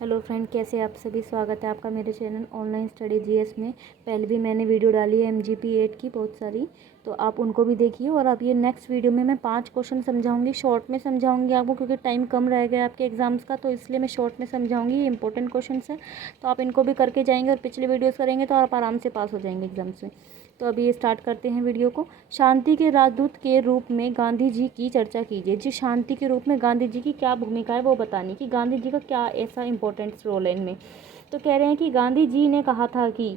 Hello friend, कैसे आप सभी। स्वागत है आपका मेरे चैनल ऑनलाइन स्टडी जीएस में। पहले भी मैंने वीडियो डाली है एमजीपी 8 की बहुत सारी, तो आप उनको भी देखिए। और अब ये नेक्स्ट वीडियो में मैं 5 क्वेश्चन समझाऊंगी, शॉर्ट में समझाऊंगी आपको, क्योंकि टाइम कम रह गया आपके एग्जाम्स का, तो इसलिए मैं शॉर्ट में समझाऊंगी। ये इंपॉर्टेंट क्वेश्चन है, तो आप इनको भी करके जाएंगे और पिछले वीडियोज़ करेंगे तो आप आराम से पास हो जाएंगे एग्जाम्स में। तो अभी ये स्टार्ट करते हैं वीडियो को। शांति के राजदूत के रूप में गांधी जी की चर्चा कीजिए। जी, शांति के रूप में गांधी जी की क्या भूमिका है वो बतानी, कि गांधी जी का क्या ऐसा इंपॉर्टेंट रोल है इनमें। तो कह रहे हैं कि गांधी जी ने कहा था कि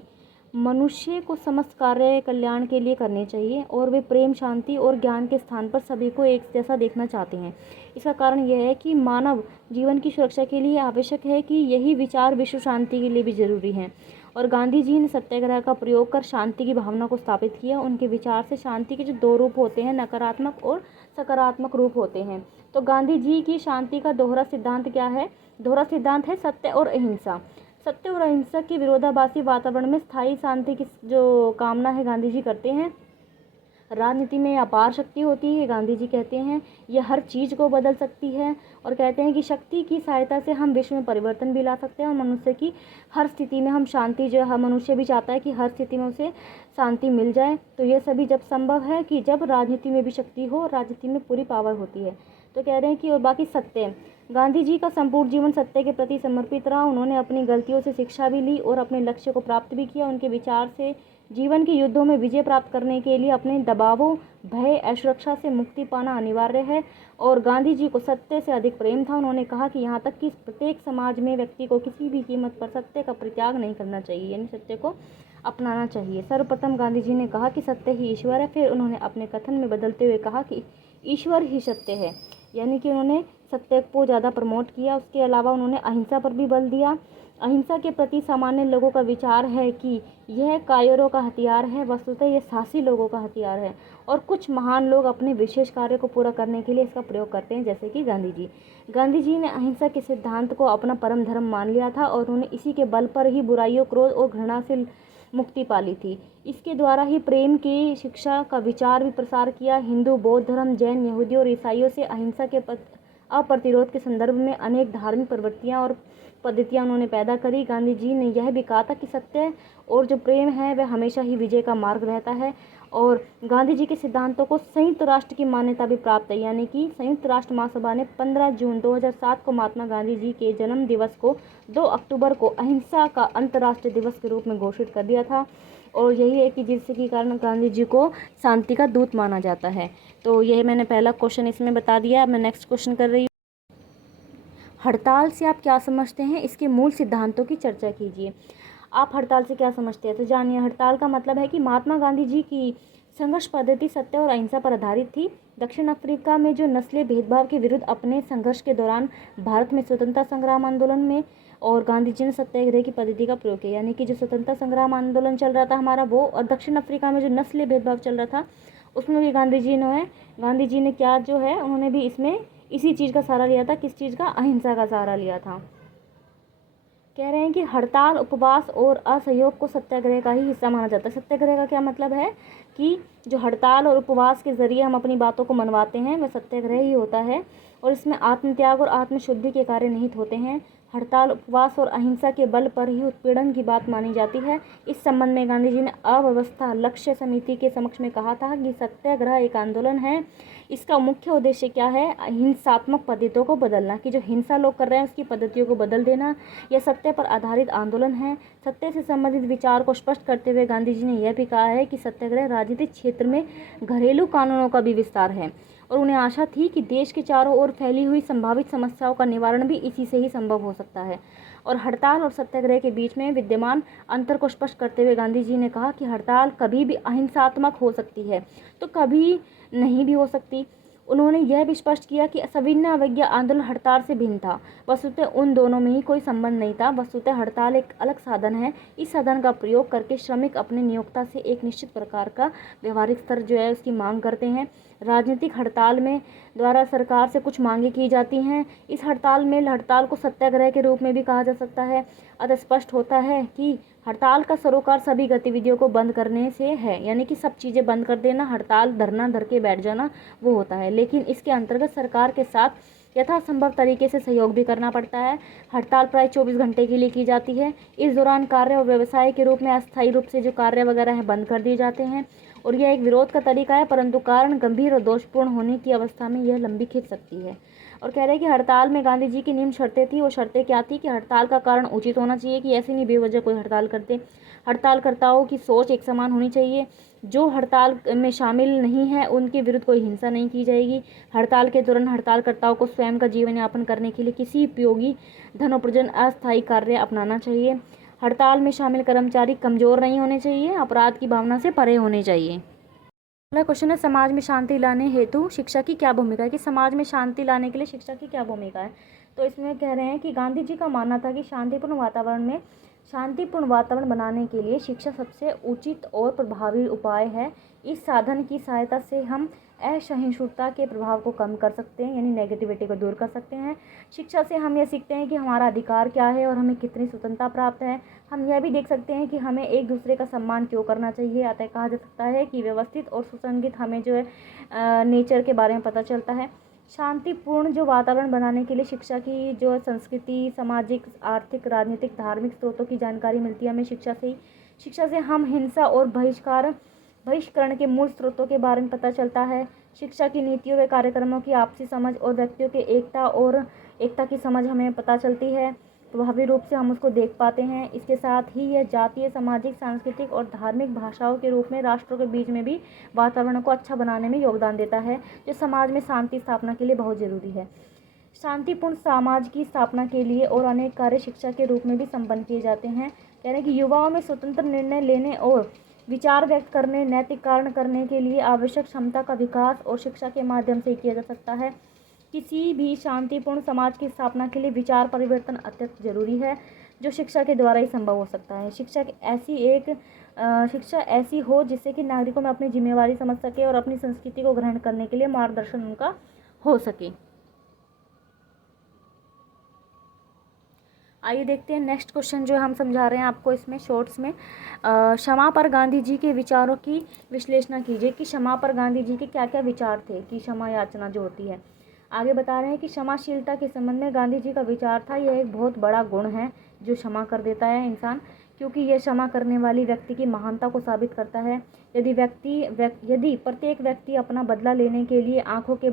मनुष्य को समस्त कार्य कल्याण के लिए करने चाहिए और वे प्रेम, शांति और ज्ञान के स्थान पर सभी को एक जैसा देखना चाहते हैं। इसका कारण यह है कि मानव जीवन की सुरक्षा के लिए आवश्यक है कि यही विचार विश्व शांति के लिए भी जरूरी हैं। और गांधी जी ने सत्याग्रह का प्रयोग कर शांति की भावना को स्थापित किया। उनके विचार से शांति के जो 2 रूप होते हैं, नकारात्मक और सकारात्मक रूप होते हैं। तो गांधी जी की शांति का दोहरा सिद्धांत क्या है? दोहरा सिद्धांत है सत्य और अहिंसा। सत्य और अहिंसा के विरोधाभासी वातावरण में स्थायी शांति की जो कामना है गांधी जी करते हैं। राजनीति में अपार शक्ति होती है, गांधी जी कहते हैं, यह हर चीज़ को बदल सकती है। और कहते हैं कि शक्ति की सहायता से हम विश्व में परिवर्तन भी ला सकते हैं और मनुष्य की हर स्थिति में हम शांति, जो है मनुष्य भी चाहता है कि हर स्थिति में उसे शांति मिल जाए। तो ये सभी जब संभव है कि जब राजनीति में भी शक्ति हो, राजनीति में पूरी पावर होती है। तो कह रहे हैं कि और बाकी सत्य, गांधी जी का संपूर्ण जीवन सत्य के प्रति समर्पित रहा। उन्होंने अपनी गलतियों से शिक्षा भी ली और अपने लक्ष्य को प्राप्त भी किया। उनके विचार से जीवन के युद्धों में विजय प्राप्त करने के लिए अपने दबावों, भय, असुरक्षा से मुक्ति पाना अनिवार्य है। और गांधी जी को सत्य से अधिक प्रेम था। उन्होंने कहा कि यहाँ तक कि प्रत्येक समाज में व्यक्ति को किसी भी कीमत पर सत्य का परित्याग नहीं करना चाहिए, यानी सत्य को अपनाना चाहिए। सर्वप्रथम गांधी जी ने कहा कि सत्य ही ईश्वर है। फिर उन्होंने अपने कथन में बदलते हुए कहा कि ईश्वर ही सत्य है, यानी कि उन्होंने सत्य को ज़्यादा प्रमोट किया। उसके अलावा उन्होंने अहिंसा पर भी बल दिया। अहिंसा के प्रति सामान्य लोगों का विचार है कि यह कायरों का हथियार है, वस्तुतः यह साहसी लोगों का हथियार है। और कुछ महान लोग अपने विशेष कार्य को पूरा करने के लिए इसका प्रयोग करते हैं, जैसे कि गांधी जी। गांधी जी ने अहिंसा के सिद्धांत को अपना परम धर्म मान लिया था और उन्होंने इसी के बल पर ही बुराइयों, क्रोध और घृणा से मुक्ति पाली थी। इसके द्वारा ही प्रेम की शिक्षा का विचार भी प्रसार किया। हिंदू, बौद्ध धर्म, जैन, यहूदी और ईसाइयों से अहिंसा के अप्रतिरोध के संदर्भ में अनेक धार्मिक प्रवृत्तियां और पद्धतियां उन्होंने पैदा करी। गांधी जी ने यह भी कहा था कि सत्य और जो प्रेम है वह हमेशा ही विजय का मार्ग रहता है। और गांधी जी के सिद्धांतों को संयुक्त राष्ट्र की मान्यता भी प्राप्त है, यानी कि संयुक्त राष्ट्र महासभा ने 15 जून 2007 को महात्मा गांधी जी के जन्म दिवस को 2 अक्टूबर को अहिंसा का अंतर्राष्ट्रीय दिवस के रूप में घोषित कर दिया था। और यही है कि जिसके कारण गांधी जी को शांति का दूत माना जाता है। तो यह मैंने पहला क्वेश्चन इसमें बता दिया। अब मैं नेक्स्ट क्वेश्चन कर रही हूँ। हड़ताल से आप क्या समझते हैं? इसके मूल सिद्धांतों की चर्चा कीजिए। आप हड़ताल से क्या समझते हैं? तो जानिए, हड़ताल का मतलब है कि महात्मा गांधी जी की संघर्ष पद्धति सत्य और अहिंसा पर आधारित थी। दक्षिण अफ्रीका में जो नस्लीय भेदभाव के विरुद्ध अपने संघर्ष के दौरान भारत में स्वतंत्रता संग्राम आंदोलन में और गांधी जी ने सत्याग्रह की पद्धति का प्रयोग किया, यानी कि जो स्वतंत्रता संग्राम आंदोलन चल रहा था हमारा वो, और दक्षिण अफ्रीका में जो नस्लीय भेदभाव चल रहा था उसमें भी गांधी जी ने क्या जो है उन्होंने भी इसमें इसी चीज़ का सहारा लिया था। किस चीज़ का? अहिंसा का सहारा लिया था। कह रहे हैं कि हड़ताल, उपवास और असहयोग को सत्याग्रह का ही हिस्सा माना जाता है। सत्याग्रह का क्या मतलब है कि जो हड़ताल और उपवास के जरिए हम अपनी बातों को मनवाते हैं वह सत्याग्रह ही होता है। और इसमें आत्मत्याग और आत्मशुद्धि के कार्य निहित होते हैं। हड़ताल, उपवास और अहिंसा के बल पर ही उत्पीड़न की बात मानी जाती है। इस संबंध में गांधी जी ने अव्यवस्था लक्ष्य समिति के समक्ष में कहा था कि सत्याग्रह एक आंदोलन है। इसका मुख्य उद्देश्य क्या है? हिंसात्मक पद्धतियों को बदलना, कि जो हिंसा लोग कर रहे हैं उसकी पद्धतियों को बदल देना। यह सत्य पर आधारित आंदोलन है। सत्य से संबंधित विचार को स्पष्ट करते हुए गांधी जी ने यह भी कहा है कि सत्याग्रह राजनीतिक क्षेत्र में घरेलू कानूनों का भी विस्तार है। और उन्हें आशा थी कि देश के चारों ओर फैली हुई संभावित समस्याओं का निवारण भी इसी से ही संभव हो सकता है। और हड़ताल और सत्याग्रह के बीच में विद्यमान अंतर को स्पष्ट करते हुए गांधी जी ने कहा कि हड़ताल कभी भी अहिंसात्मक हो सकती है तो कभी नहीं भी हो सकती। उन्होंने यह भी स्पष्ट किया कि सविनय अवज्ञा आंदोलन हड़ताल से भिन्न था। वस्तुतः उन दोनों में ही कोई संबंध नहीं था। वस्तुतः हड़ताल एक अलग साधन है। इस साधन का प्रयोग करके श्रमिक अपने नियोक्ता से एक निश्चित प्रकार का व्यवहारिक स्तर जो है उसकी मांग करते हैं। राजनीतिक हड़ताल में द्वारा सरकार से कुछ मांगे की जाती हैं। इस हड़ताल को सत्याग्रह के रूप में भी कहा जा सकता है। अतः स्पष्ट होता है कि हड़ताल का सरोकार सभी गतिविधियों को बंद करने से है, यानी कि सब चीज़ें बंद कर देना, हड़ताल धरना धर के बैठ जाना वो होता है। लेकिन इसके अंतर्गत सरकार के साथ यथासंभव तरीके से सहयोग भी करना पड़ता है। हड़ताल प्राय 24 घंटे के लिए की जाती है। इस दौरान कार्य और व्यवसाय के रूप में अस्थायी रूप से जो कार्य वगैरह है बंद कर दिए जाते हैं और यह एक विरोध का तरीका है, परंतु कारण गंभीर और दोषपूर्ण होने की अवस्था में यह लंबी खिंच सकती है। और कह रहे हैं कि हड़ताल में गांधी जी की निम्न शर्तें थी। वो शर्तें क्या थी कि हड़ताल का कारण उचित होना चाहिए, कि ऐसे नहीं बेवजह कोई हड़ताल करते। हड़तालकर्ताओं की सोच एक समान होनी चाहिए। जो हड़ताल में शामिल नहीं है उनके विरुद्ध कोई हिंसा नहीं की जाएगी। हड़ताल के दौरान हड़तालकर्ताओं को स्वयं का जीवन यापन करने के लिए किसी उपयोगी धनोपार्जन अस्थायी कार्य अपनाना चाहिए। हड़ताल में शामिल कर्मचारी कमजोर नहीं होने चाहिए, अपराध की भावना से परे होने चाहिए। अगला क्वेश्चन है, समाज में शांति लाने हेतु शिक्षा की क्या भूमिका है, कि समाज में शांति लाने के लिए शिक्षा की क्या भूमिका है। तो इसमें कह रहे हैं कि गांधी जी का मानना था कि शांतिपूर्ण वातावरण बनाने के लिए शिक्षा सबसे उचित और प्रभावी उपाय है। इस साधन की सहायता से हम असहिष्णुता के प्रभाव को कम कर सकते हैं, यानी नेगेटिविटी को दूर कर सकते हैं। शिक्षा से हम यह सीखते हैं कि हमारा अधिकार क्या है और हमें कितनी स्वतंत्रता प्राप्त है। हम यह भी देख सकते हैं कि हमें एक दूसरे का सम्मान क्यों करना चाहिए। अतः कहा जा सकता है कि व्यवस्थित और सुसंगत हमें जो है नेचर के बारे में पता चलता है। शांतिपूर्ण जो वातावरण बनाने के लिए शिक्षा की जो संस्कृति, सामाजिक, आर्थिक, राजनीतिक, धार्मिक स्रोतों की जानकारी मिलती है हमें शिक्षा से ही। शिक्षा से हम हिंसा और बहिष्करण के मूल स्रोतों के बारे में पता चलता है। शिक्षा की नीतियों व कार्यक्रमों की आपसी समझ और व्यक्तियों के एकता की समझ हमें पता चलती है। प्रभावी रूप से हम उसको देख पाते हैं। इसके साथ ही यह जातीय, सामाजिक, सांस्कृतिक और धार्मिक भाषाओं के रूप में राष्ट्रों के बीच में भी वातावरण को अच्छा बनाने में योगदान देता है, जो समाज में शांति स्थापना के लिए बहुत जरूरी है। शांतिपूर्ण समाज की स्थापना के लिए और अनेक कार्य शिक्षा के रूप में भी संपन्न किए जाते हैं। यानी कि युवाओं में स्वतंत्र निर्णय लेने और विचार व्यक्त करने, नैतिक कार्य करने के लिए आवश्यक क्षमता का विकास और शिक्षा के माध्यम से किया जा सकता है। किसी भी शांतिपूर्ण समाज की स्थापना के लिए विचार परिवर्तन अत्यंत जरूरी है, जो शिक्षा के द्वारा ही संभव हो सकता है। शिक्षा ऐसी हो जिससे कि नागरिकों में अपनी जिम्मेवारी समझ सके और अपनी संस्कृति को ग्रहण करने के लिए मार्गदर्शन उनका हो सके। आइए देखते हैं नेक्स्ट क्वेश्चन जो हम समझा रहे हैं आपको इसमें शॉर्ट्स में। क्षमा पर गांधी जी के विचारों की विश्लेषण कीजिए, कि क्षमा पर गांधी जी के क्या क्या विचार थे, कि क्षमा याचना जो होती है। आगे बता रहे हैं कि क्षमाशीलता के संबंध में गांधी जी का विचार था, यह एक बहुत बड़ा गुण है जो क्षमा कर देता है इंसान, क्योंकि यह क्षमा करने वाली व्यक्ति की महानता को साबित करता है। यदि प्रत्येक व्यक्ति अपना बदला लेने के लिए आँख के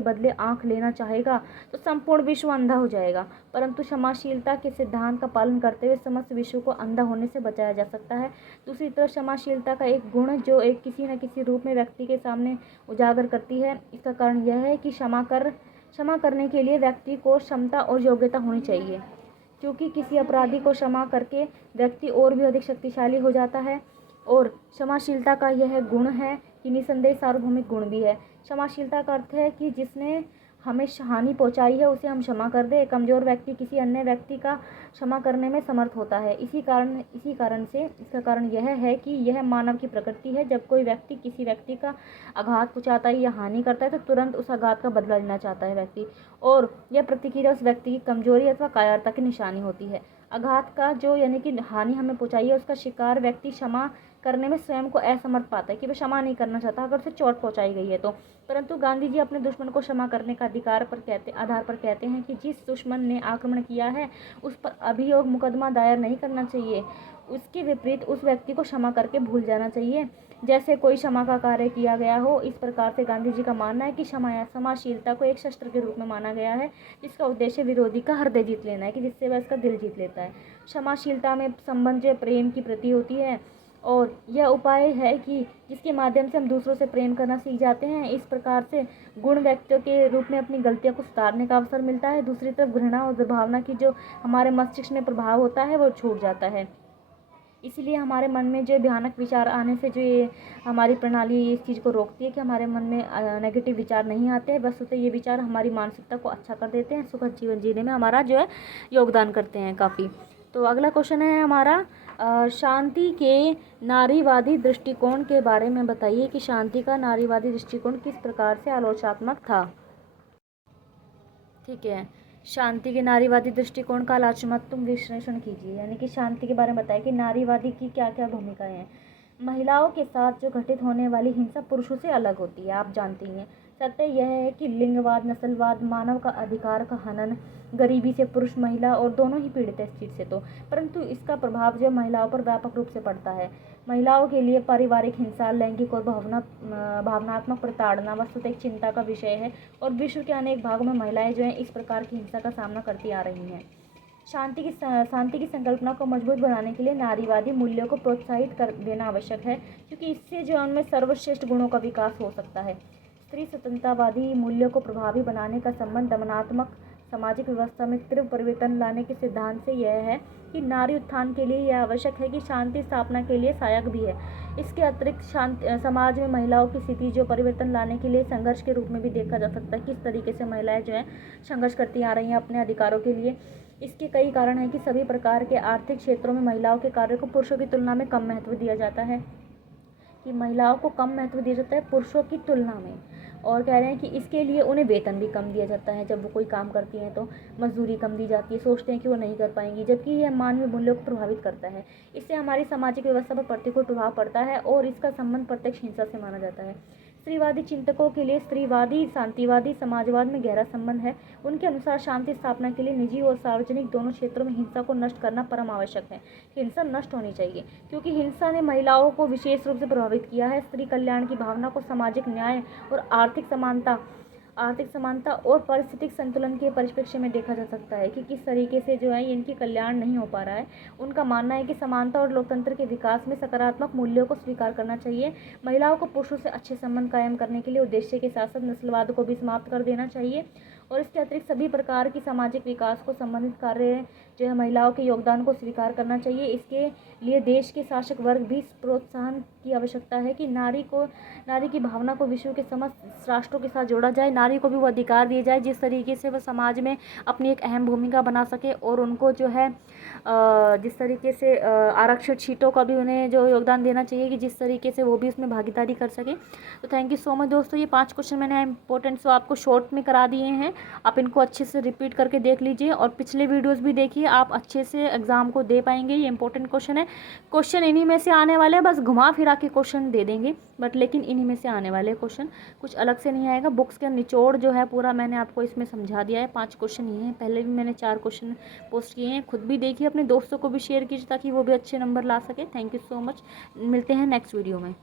बदले आँख लेना चाहेगा तो संपूर्ण विश्व अंधा हो जाएगा, परंतु क्षमाशीलता के सिद्धांत का पालन करते हुए समस्त विश्व को अंधा होने से बचाया जा सकता है। दूसरी तरफ क्षमाशीलता का एक गुण जो एक किसी न किसी रूप में व्यक्ति के सामने उजागर करती है। इसका कारण यह है कि क्षमा करने के लिए व्यक्ति को क्षमता और योग्यता होनी चाहिए, क्योंकि किसी अपराधी को क्षमा करके व्यक्ति और भी अधिक शक्तिशाली हो जाता है। और क्षमाशीलता का यह गुण है कि निसंदेह सार्वभौमिक गुण भी है। क्षमाशीलता का अर्थ है कि जिसने हमें हानि पहुंचाई है उसे हम क्षमा कर दें। कमज़ोर व्यक्ति किसी अन्य व्यक्ति का क्षमा करने में समर्थ होता है। इसी कारण से इसका कारण यह है कि यह मानव की प्रकृति है। जब कोई व्यक्ति किसी व्यक्ति का आघात पहुंचाता है या हानि करता है तो तुरंत उस आघात का बदला लेना चाहता है व्यक्ति, और यह प्रतिक्रिया उस व्यक्ति की कमजोरी अथवा कायरता की निशानी होती है। आघात का जो यानी कि हानि हमें पहुंचाई है उसका शिकार व्यक्ति क्षमा करने में स्वयं को असमर्थ पाता है कि वह क्षमा नहीं करना चाहता अगर उसे चोट पहुंचाई गई है तो। परंतु गांधी जी अपने दुश्मन को क्षमा करने का आधार पर कहते हैं कि जिस दुश्मन ने आक्रमण किया है उस पर अभियोग मुकदमा दायर नहीं करना चाहिए, उसके विपरीत उस व्यक्ति को क्षमा करके भूल जाना चाहिए जैसे कोई क्षमा का कार्य किया गया हो। इस प्रकार से गांधी जी का मानना है कि क्षमाशीलता को एक शस्त्र के रूप में माना गया है, जिसका उद्देश्य विरोधी का हृदय जीत लेना है, कि जिससे वह उसका दिल जीत लेता है। क्षमाशीलता में संबंध जो प्रेम की प्रति होती है, और यह उपाय है कि जिसके माध्यम से हम दूसरों से प्रेम करना सीख जाते हैं। इस प्रकार से गुण व्यक्तियों के रूप में अपनी गलतियों को सुधारने का अवसर मिलता है। दूसरी तरफ घृणा और दुर्भावना की जो हमारे मस्तिष्क में प्रभाव होता है वो छूट जाता है। इसलिए हमारे मन में जो भयानक विचार आने से जो ये हमारी प्रणाली इस चीज़ को रोकती है कि हमारे मन में नेगेटिव विचार नहीं आते हैं, बस होते ये विचार हमारी मानसिकता को अच्छा कर देते हैं, सुखद जीवन जीने में हमारा जो है योगदान करते हैं काफ़ी। तो अगला क्वेश्चन है हमारा, शांति के नारीवादी दृष्टिकोण के बारे में बताइए, कि शांति का नारीवादी दृष्टिकोण किस प्रकार से आलोचनात्मक था। ठीक है, शांति के नारीवादी दृष्टिकोण का आलोचनात्मक विश्लेषण कीजिए, यानी कि शांति के बारे में बताइए कि नारीवादी की क्या क्या भूमिकाएं हैं। महिलाओं के साथ जो घटित होने वाली हिंसा पुरुषों से अलग होती है, आप जानती हैं। सत्य यह है कि लिंगवाद, नस्लवाद, मानव का अधिकार का हनन, गरीबी से पुरुष महिला और दोनों ही पीड़ित है इस चीज़ से, तो परंतु इसका प्रभाव जो महिलाओं पर व्यापक रूप से पड़ता है। महिलाओं के लिए पारिवारिक हिंसा, लैंगिक और भावनात्मक प्रताड़ना वस्तुतः एक चिंता का विषय है और विश्व के अनेक भागों में महिलाएं जो हैं इस प्रकार की हिंसा का सामना करती आ रही हैं। शांति की संकल्पना को मजबूत बनाने के लिए नारीवादी मूल्यों को प्रोत्साहित कर देना आवश्यक है, क्योंकि इससे जो उनमें सर्वश्रेष्ठ गुणों का विकास हो सकता है। स्त्री स्वतंत्रतावादी मूल्यों को प्रभावी बनाने का संबंध दमनात्मक सामाजिक व्यवस्था में तीव्र परिवर्तन लाने के सिद्धांत से यह है कि नारी उत्थान के लिए यह आवश्यक है कि शांति स्थापना के लिए सहायक भी है। इसके अतिरिक्त समाज में महिलाओं की स्थिति जो परिवर्तन लाने के लिए संघर्ष के रूप में भी देखा जा सकता है। किस तरीके से महिलाएं जो है संघर्ष करती आ रही हैं अपने अधिकारों के लिए। इसके कई कारण हैं कि सभी प्रकार के आर्थिक क्षेत्रों में महिलाओं के कार्य को पुरुषों की तुलना में कम महत्व दिया जाता है, कि महिलाओं को कम महत्व दिया जाता है पुरुषों की तुलना में, और कह रहे हैं कि इसके लिए उन्हें वेतन भी कम दिया जाता है। जब वो कोई काम करती हैं तो मजदूरी कम दी जाती है, सोचते हैं कि वो नहीं कर पाएंगी, जबकि यह मानवीय मूल्यों को प्रभावित करता है। इससे हमारी सामाजिक व्यवस्था पर प्रतिकूल प्रभाव पड़ता है और इसका संबंध प्रत्यक्ष हिंसा से माना जाता है। स्त्रीवादी चिंतकों के लिए स्त्रीवादी शांतिवादी समाजवाद में गहरा संबंध है। उनके अनुसार शांति स्थापना के लिए निजी और सार्वजनिक दोनों क्षेत्रों में हिंसा को नष्ट करना परम आवश्यक है। हिंसा नष्ट होनी चाहिए, क्योंकि हिंसा ने महिलाओं को विशेष रूप से प्रभावित किया है। स्त्री कल्याण की भावना को सामाजिक न्याय और आर्थिक समानता और पारिस्थितिक संतुलन के परिप्रेक्ष्य में देखा जा सकता है कि किस तरीके से जो है इनकी कल्याण नहीं हो पा रहा है। उनका मानना है कि समानता और लोकतंत्र के विकास में सकारात्मक मूल्यों को स्वीकार करना चाहिए। महिलाओं को पुरुषों से अच्छे संबंध कायम करने के लिए उद्देश्य के साथ साथ नस्लवाद को भी समाप्त कर देना चाहिए, और इसके अतिरिक्त सभी प्रकार की सामाजिक विकास को संबंधित कार्य जो है महिलाओं के योगदान को स्वीकार करना चाहिए। इसके लिए देश के शासक वर्ग भी प्रोत्साहन की आवश्यकता है कि नारी की भावना को विश्व के समस्त राष्ट्रों के साथ जोड़ा जाए। नारी को भी वो अधिकार दिए जाए जिस तरीके से वह समाज में अपनी एक अहम भूमिका बना सके, और उनको जो है जिस तरीके से आरक्षित सीटों का भी उन्हें जो योगदान देना चाहिए कि जिस तरीके से वो भी उसमें भागीदारी कर सके। तो थैंक यू सो मच दोस्तों, ये 5 क्वेश्चन मैंने इंपॉर्टेंट सो आपको शॉर्ट में करा दिए हैं। आप इनको अच्छे से रिपीट करके देख लीजिए और पिछले वीडियोस भी देखिए, आप अच्छे से एग्जाम को दे पाएंगे। ये इंपॉर्टेंट क्वेश्चन है, क्वेश्चन इन्हीं में से आने वाले हैं, बस घुमा फिरा के क्वेश्चन दे देंगे बट लेकिन इन्हीं में से आने वाले क्वेश्चन, कुछ अलग से नहीं आएगा। बुक्स का निचोड़ जो है पूरा मैंने आपको इसमें समझा दिया है। 5 क्वेश्चन ये हैं, पहले भी मैंने 4 क्वेश्चन पोस्ट किए हैं, खुद भी देखिए, अपने दोस्तों को भी शेयर कीजिए ताकि वो भी अच्छे नंबर ला सके। थैंक यू सो मच, मिलते हैं नेक्स्ट वीडियो में।